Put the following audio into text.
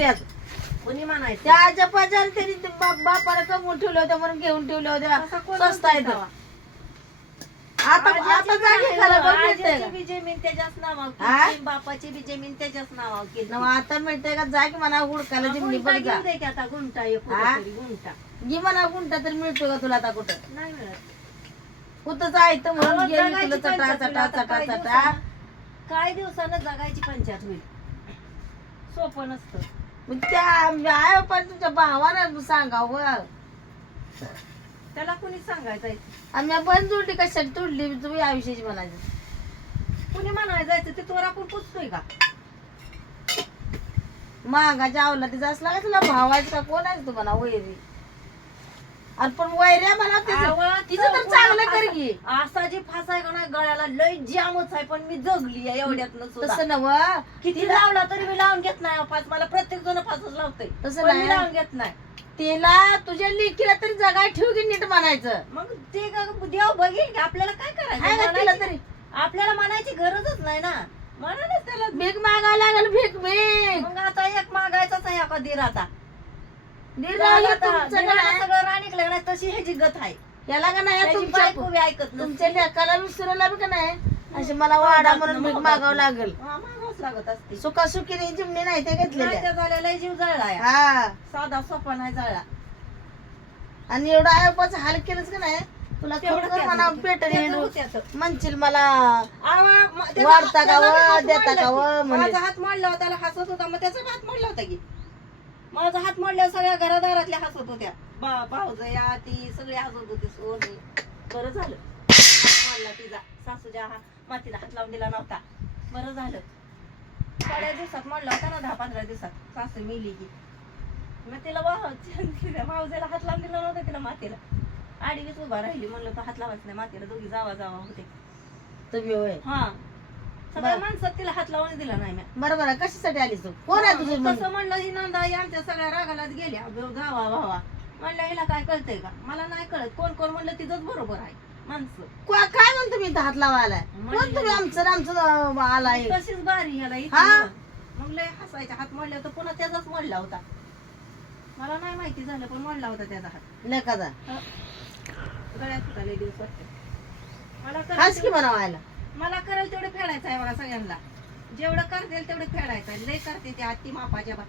घेतल्यात कोणी म्हणायचं त्या आजोबाच्या त्यांनी ते बापाला कमवून ठेवल्या होत्या म्हणून घेऊन ठेवल्या होत्या स्वस्त आहे तर. आता आता जागी खाला पण मिळतंय का? बी जमीन त्याच्याच नावावर हा? केली, बापाची बी जमीन त्याच्याच नावावर केली. नवा आता मिळतंय का? जागी म्हणा हुडकायला जिमनी गुंठा पण जा घेऊन दे की आता गुंठा एक हा? कुठंतरी गुंठा घे म्हणा गुंठा तर मिळतो का तुला आता कुठं नाही मिळत. कुठं जायचं म्हणून अहो, घे जगायची तुला चटा पंचायत होईल चटा आता, चटा काही चटा दिवसानं- काही दिवसानं जगायची पंचायत होईल. सोपं नसतं. मग त्या आय पण तुझ्या भावानं सांगावं त्याला कुणी सांगायचं आम्ही पण जोडली कशाला तोडली तुम्ही आयुष्याची म्हणायचं कुणी म्हणायला जायचं ते तोर आपण पुसतोय का? महागाच्या आवला तिचा असला का तुला भावायचं का कोण आहे तू म्हणा वैरी आणि पण वैऱ्या म्हणा तिचं तर चांगलं कर की असा जी फासाय का नाही गळ्याला लय जामच आहे पण मी जगली आहे एवढ्यातनं सुद्धा. तसं नव किती लावला तरी मी लावून घेत नाही फास. मला प्रत्येक जण फासच लावतोय तसं पण मी नाही. लावून घेत नाही. तिला तुझ्या लेकीला तरी जगाय ठेव की नीट म्हणायचं मग ते का देव बघेल की आपल्याला काय आहे करायचं का तिला म्हणायची- तरी आपल्याला म्हणायची गरजच नाही ना. म्हणालच त्याला भीक मागायला लागल भीक भीक मग आता एक मागायचाच आहे का दीर आता निर्णय तुमचं का नाही सगळं राणीकडे नाही तशी ह्याची गत आहे. याला का नाही त्याची तुमच्या बायको बी ऐकत नसते. तुमच्या लेकाला विसरायला बी का नाही असे मला वाडा म्हणून भीक मागावं लागल हा, मागावंच लागत असते. सुखासुखीने जिमणी नाही ते घेतलेल्या नाही त्या झालेला जीव जळला या. हा साधा सोपा नाही जळला. आणि एवढं आयोपाचं हाल केलंच का नाही तुला तेवढं खरोखर म्हणा त्याचं- पेटल त्याचं येणं त्याचं. म्हणशील मला त्याचा वाढता का त्याचा व, हात देता मोडला का व की. म्हणे. माझा हात मोडला होता त्याला हसत होता मग त्याचा हात मोडला होता की माझा हात मोडल्यावर सगळ्या घरादारातल्या हसत होत्या. भाऊजया ती सगळी हसत होती. सोनी बरं झालं हात मोडला तिचा. सासूच्या मातीला हात लावून दिला नव्हता. बरं झालं. थोड्या दिवसात मोडला होता ना 10-15 दिवसात सासू मिली की मग तिला भाऊजाला हात लावून दिला नव्हता तिला मातीला. आडीच उभा राहिली म्हणलं तो हात लावायचं नाही मातीला. दोघी जावा होते. तुम्ही होय हा सगळ्या बरं. माणसात तिला हात लावून दिला नाही मी. बरोबर आहे कशासाठी आलीस तू कोण आहे तुझं म्हणून? तसं म्हणलं ही नंदाई आमच्या सगळ्या रागालाच गेल्या जावा भावा म्हणलं हिला काय कळतंय का? मला नाही कळत. कोण कोण म्हणलं तिथंच बरोबर आहे माणसं. काय म्हणतो मी इथं हात लावायला कोण तुम्ही आमचं आलाय तशीच बारी ह्याला हा? इथं मग लय हसायचा. हात मोडला तर पुन्हा त्याचाच मोडला होता. मला नाही माहिती झालं पण मोडला होता त्याचा हात. लेकाचा गळ्यात होता लय दिवस वाटते. मला हाच की करायचं म्हणावायला मला करेल तेवढं फेडायचं आहे बघा सगळ्यांना. जेवढं करतील तेवढं फेडायचं आहे. लय करते ते हाती मापाच्या बा